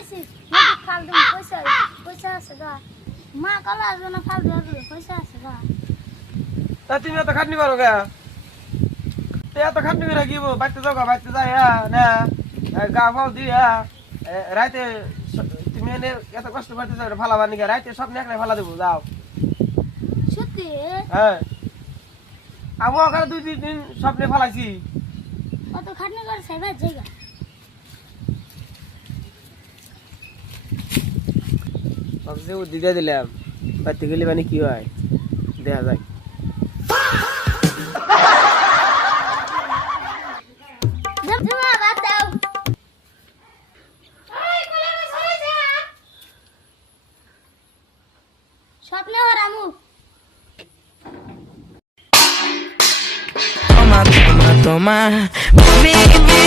পাইছিস ফাল দিন পয়সা পয়সা আছে গা মা কলা জন্য ফাল দিয়ে পয়সা আছে গা তা তুমি এত খাটনি করো গা এত খাটনি করে কি বাইতে যাও গা বাইতে যাই না গা ফাও দিয়া রাইতে তুমি এনে এত কষ্ট করতে যাও ফালাবার নিকে রাইতে সব নেকড়ে ফালা দেবো যাও সত্যি হ্যাঁ আমি ওখানে 2-3 দিন স্বপ্নে ফালাইছি কত খাটনি করে সাইবার জায়গা ভাবছি ও দিতে দিলাম বাইতে গেলে মানে কি হয় দেখা যায় জমা বাদ দাও স্বপ্নে হরামু Toma, toma, toma, baby.